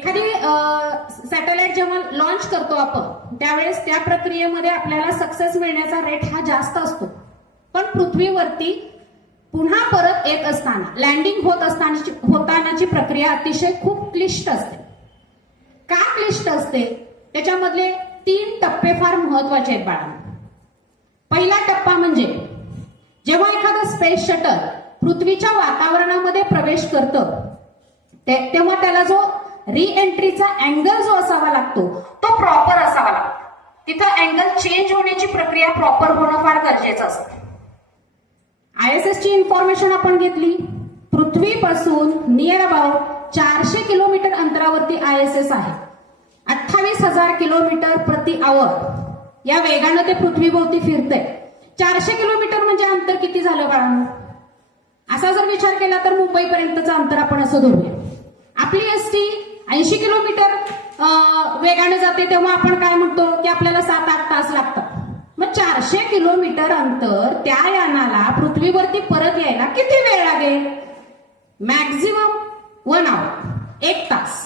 एखादी सॅटेलाइट जेव्हा लॉन्च करतो आपण त्यावेळेस त्या प्रक्रियेमध्ये आपल्याला सक्सेस मिळण्याचा रेट हा जास्त असतो. पण पृथ्वीवरती पुन्हा परत येत असताना लँडिंग होतानाची प्रक्रिया अतिशय खूप क्लिष्ट असते. का क्लिष्ट असते? त्याच्यामधले 3 टप्पे फार महत्वाचे आहेत बाळांनो. पहिला टप्पा म्हणजे जेव्हा एखादं स्पेस शटल पृथ्वीच्या वातावरणामध्ये प्रवेश करतं तेव्हा त्याला जो रिएंट्रीचा अँगल जो असावा लागतो तो प्रॉपर असावा लागतो. तिथं अँगल चेंज होण्याची प्रक्रिया प्रॉपर होणं फार गरजेचं असतं. ISS ची इन्फॉर्मेशन आपण घेतली. पृथ्वीपासून नियर अबाउट 400 किलोमीटर अंतरावरती ISS आहे. 28,000 किलोमीटर प्रति आवर या वेगानं ते पृथ्वीभोवती फिरतंय. 400 किलोमीटर म्हणजे अंतर किती झालं बाळांनो? असा जर विचार केला तर मुंबईपर्यंतचं अंतर आपण असं धरूया. आपली एसटी 80 किलोमीटर वेगाने जाते तेव्हा आपण काय म्हणतो की आपल्याला 7-8 तास लागतात. मग 400 किलोमीटर अंतर त्या यानाला पृथ्वीवरती परत यायला किती वेळ लागेल? मॅक्झिमम 1 आवर, 1 तास.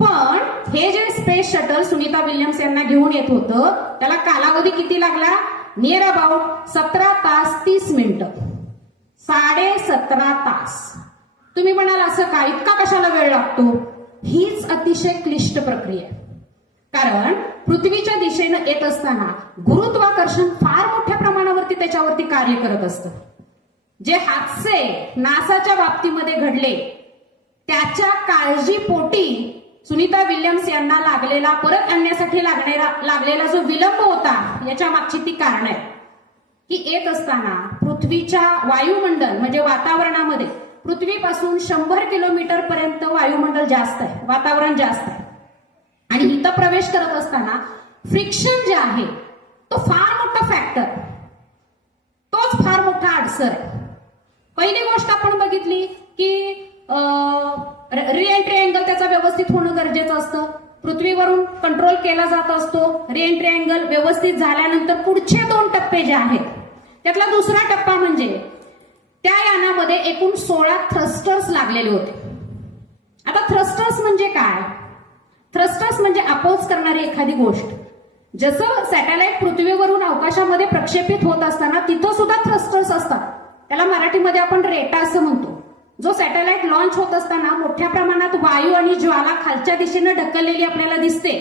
पण हे जे स्पेस शटल सुनीता विल्यम्स यांना घेऊन येत होतं त्याला कालावधी किती लागला? नियर अबाउट 17 तास 30 मिनिटं, 17.5 तास. तुम्ही म्हणाल असं का, इतका कशाला वेळ लागतो? हीच अतिशय क्लिष्ट प्रक्रिया आहे. कारण पृथ्वीच्या दिशेनं येत असताना गुरुत्वाकर्षण फार मोठ्या प्रमाणावरती त्याच्यावरती कार्य करत असतं. जे हादसे नासाच्या बाबतीमध्ये घडले त्याच्या काळजीपोटी सुनीता विल्यम्स यांना लागलेला परत आणण्यासाठी लागलेला जो विलंब होता याच्या मागची ती कारण आहे की येत असताना पृथ्वीच्या वायुमंडल म्हणजे वातावरणामध्ये पृथ्वीपासून 100 किलोमीटर पर्यंत वायुमंडल जास्त आहे, वातावरण जास्त आहे. आणि इथं प्रवेश करत असताना फ्रिक्शन जे आहे तो फार मोठा फॅक्टर, तोच फार मोठा अडसर आहे. पहिली गोष्ट आपण बघितली की रिएंट्री अँगल त्याचा व्यवस्थित होणं गरजेचं असतं. पृथ्वीवरून कंट्रोल केला जात असतो. रिएंट्री अँगल व्यवस्थित झाल्यानंतर पुढचे 2 टप्पे जे आहेत त्यातला दुसरा टप्पा म्हणजे त्या यानामध्ये एकूण 16 थ्रस्टर्स लागलेले होते. आता थ्रस्टर्स म्हणजे काय? थ्रस्टर्स म्हणजे अपोज करणारी एखादी गोष्ट. जसं सॅटेलाइट पृथ्वीवरून अवकाशामध्ये प्रक्षेपित होत असताना तिथं सुद्धा थ्रस्टर्स असतात. त्याला मराठीमध्ये आपण रेटा असं म्हणतो. जो सॅटेलाइट लॉन्च होत असताना मोठ्या प्रमाणात वायू आणि ज्वाला खालच्या दिशेनं ढकललेली आपल्याला दिसते.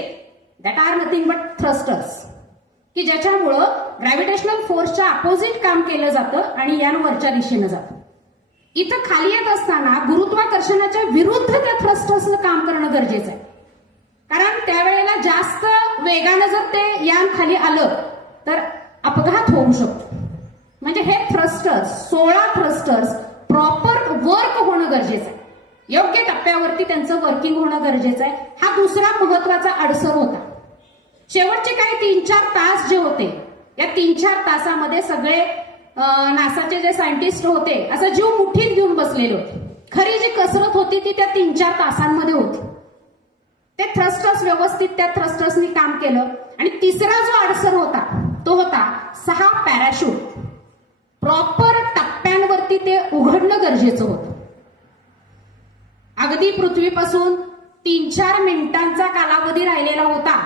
That are nothing but thrusters, की ज्याच्यामुळं ग्रॅव्हिटेशनल फोर्सच्या अपोजिट काम केलं जातं आणि यान वरच्या दिशेनं जातं. इथं खाली येत असताना गुरुत्वाकर्षणाच्या विरुद्ध त्या थ्रस्टर्सनं काम करणं गरजेचं आहे. कारण त्यावेळेला जास्त वेगानं जर ते यान खाली आलं तर अपघात होऊ शकतो. म्हणजे हे थ्रस्टर्स 16 थ्रस्टर्स प्रॉपर वर्क होणं गरजेचं आहे. योग्य टप्प्यावरती त्यांचं वर्किंग होणं गरजेचं आहे. हा दुसरा महत्वाचा अडसर होता. शेवटचे काही 3-4 तास जे होते या 3-4 तासामध्ये सगळे नासाचे जे सायंटिस्ट होते असं जीव मुठीत घेऊन बसलेले होते. खरी जी कसरत होती ती त्या 3-4 तासांमध्ये होती. ते थ्रस्टर्स व्यवस्थित त्या थ्रस्टर्सनी काम केलं. आणि तिसरा जो अडसर होता तो होता 6 पॅराशूट. प्रॉपर टप्प्यांवरती ते उघडणं गरजेचं होतं. अगदी पृथ्वीपासून 3-4 मिनिटांचा कालावधी राहिलेला होता.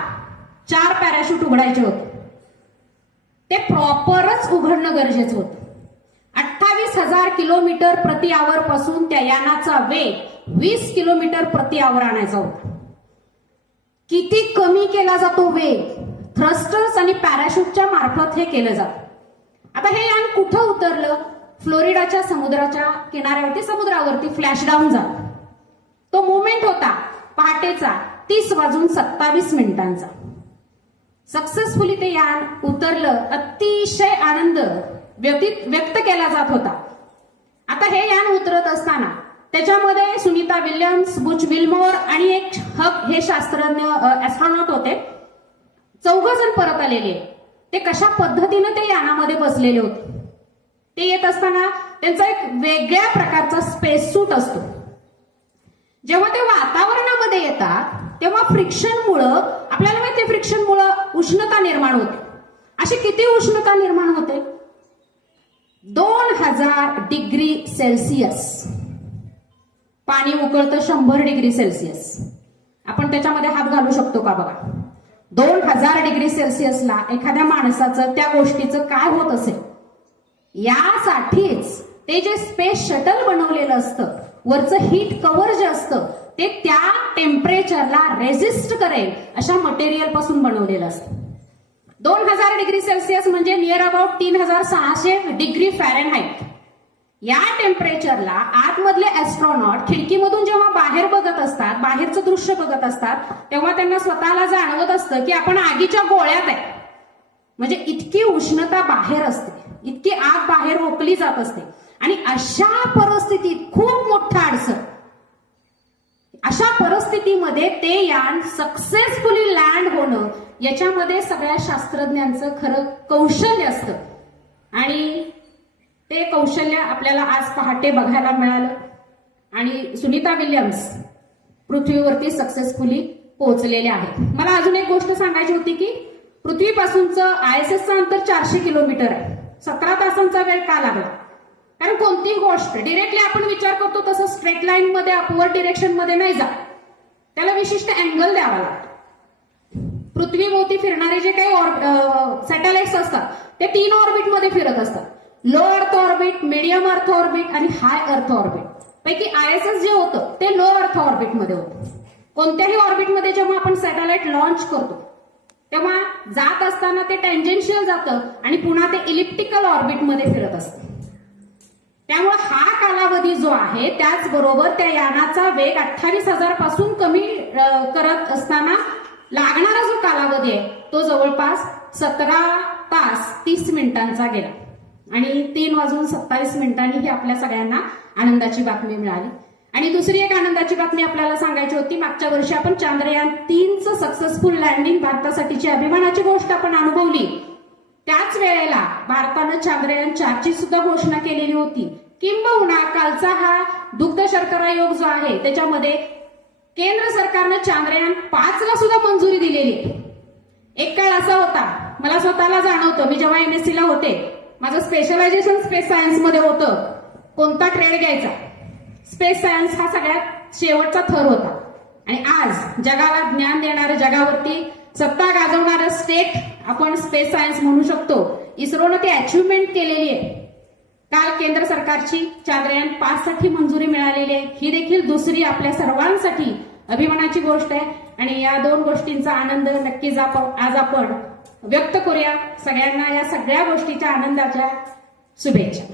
4 पॅराशूट उघडायचे होते. ते प्रॉपरच उघडणं गरजेचं होतं. 28,000 किलोमीटर प्रति आवर पासून त्या यानाचा वेग 20 किलोमीटर प्रति आवर आणायचा होता. किती कमी केला जातो वेग? थ्रस्टर्स आणि पॅराशूटच्या मार्फत हे केलं जातं. आता हे यान कुठं उतरलं? फ्लोरिडाच्या समुद्राच्या किनाऱ्यावरती समुद्रावरती फ्लॅशडाऊन झालं. तो मुवमेंट होता पहाटेचा 30:27 सक्सेसफुली ते यान उतरलं. अतिशय आनंद व्यक्त केला जात होता. आता हे यान उतरत असताना त्याच्यामध्ये सुनीता विल्यम्स, बुच विल्मोर आणि एक हक हे शास्त्रज्ञ ऍस्ट्रॉनॉट होते. 4 जण परत आलेले. ते कशा पद्धतीने ते यानामध्ये बसलेले होते. ते येत असताना त्यांचा एक वेगळ्या प्रकारचा स्पेस सूट असतो. जेव्हा ते वातावरणामध्ये येतात तेव्हा फ्रिक्शनमुळं आपल्याला माहिती, फ्रिक्शनमुळं उष्णता निर्माण होते. अशी किती उष्णता निर्माण होते? 2000 डिग्री सेल्सिअस. पाणी उकळतं 100 डिग्री सेल्सिअस. आपण त्याच्यामध्ये हात घालू शकतो का बघा. 2000 डिग्री सेल्सिअसला एखाद्या माणसाचं त्या गोष्टीचं काय होत असेल. यासाठीच ते जे स्पेस शटल बनवलेलं असतं, वरचं हीट कव्हर जे असतं ते त्या टेम्परेचरला रेझिस्ट करेल अशा मटेरियल पासून बनवलेलं असतं. 2000 डिग्री सेल्सिअस म्हणजे नियर अबाउट 3600 डिग्री फॅरेनहाइट. या टेम्परेचरला आतमधले ऍस्ट्रॉनॉट खिडकीमधून जेव्हा बाहेर बघत असतात, बाहेरचं दृश्य बघत असतात, तेव्हा त्यांना स्वतःला जाणवत असतं की आपण आगीच्या गोळ्यात आहे. म्हणजे इतकी उष्णता बाहेर असते, इतकी आग बाहेर ओकली जात असते. आणि अशा परिस्थितीत खूप मोठा अडचण, अशा परिस्थितीमध्ये ते यान सक्सेसफुली लँड होणं, याच्यामध्ये सगळ्या शास्त्रज्ञांचं खरं कौशल्य असतं. आणि ते कौशल्य आपल्याला आज पहाटे बघायला मिळालं. आणि सुनीता विल्यम्स पृथ्वीवरती सक्सेसफुली पोहोचलेले आहेत. मला अजून एक गोष्ट सांगायची होती की पृथ्वीपासूनचं ISSचं अंतर 400 किलोमीटर आहे. 17 तासांचा वेळ का लागला? कारण कोणतीही गोष्ट डिरेक्टली आपण विचार करतो तसं स्ट्रेट लाईन मध्ये अपवर्ड डिरेक्शन मध्ये नाही जात, त्याला विशिष्ट अँगल द्यावा लागतो. पृथ्वीभोवती फिरणारे जे काही सॅटेलाइट्स असतात ते 3 ऑर्बिट मध्ये फिरत असतात. Low earth orbit, medium earth orbit आणि हाय अर्थ ऑर्बिट पैकी ISS जे होतं ते लो अर्थ ऑर्बिट मध्ये होतं. कोणत्याही ऑर्बिटमध्ये जेव्हा आपण सॅटेलाइट लॉन्च करतो तेव्हा जात असताना ते टँजेन्शियल जातं आणि पुन्हा ते इलिप्टिकल ऑर्बिटमध्ये फिरत असतं. त्यामुळे हा कालावधी जो आहे त्याचबरोबर त्या यानाचा वेग 28,000 पासून कमी करत असताना लागणारा जो कालावधी आहे तो जवळपास 17 तास 30 मिनिटांचा गेला. आणि 3:27 ही आपल्या सगळ्यांना आनंदाची बातमी मिळाली. आणि दुसरी एक आनंदाची बातमी आपल्याला सांगायची होती. मागच्या वर्षी आपण चांद्रयान-3चं सक्सेसफुल लँडिंग, भारतासाठीची अभिमानाची गोष्ट आपण अनुभवली. त्याच वेळेला भारतानं चांद्रयान-4ची सुद्धा घोषणा केलेली होती. किंबहुना कालचा हा दुग्ध शर्करा योग जो आहे त्याच्यामध्ये केंद्र सरकारनं चांद्रयान-5ला सुद्धा मंजुरी दिलेली आहे. एक काळ असा होता, मला स्वतःला जाणवतं, मी जेव्हा MSc ला होते, माझं स्पेशलायझेशन स्पेस सायन्स मध्ये होतं. कोणता ट्रेड घ्यायचा, स्पेस सायन्स हा सगळ्यात शेवटचा थर होता. आणि आज जगाला ज्ञान देणारं, जगावरती सत्ता गाजवणारं स्टेट आपण स्पेस सायन्स म्हणू शकतो. इस्रोनं ती अचिव्हमेंट केलेली आहे. काल केंद्र सरकारची चांद्रयान-5 साठी मंजुरी मिळालेली आहे. ही देखील दुसरी आपल्या सर्वांसाठी अभिमानाची गोष्ट आहे. आणि या 2 गोष्टींचा आनंद नक्कीच आज आपण व्यक्त करूया. सगळ्यांना या सगळ्या गोष्टीच्या आनंदाच्या शुभेच्छा.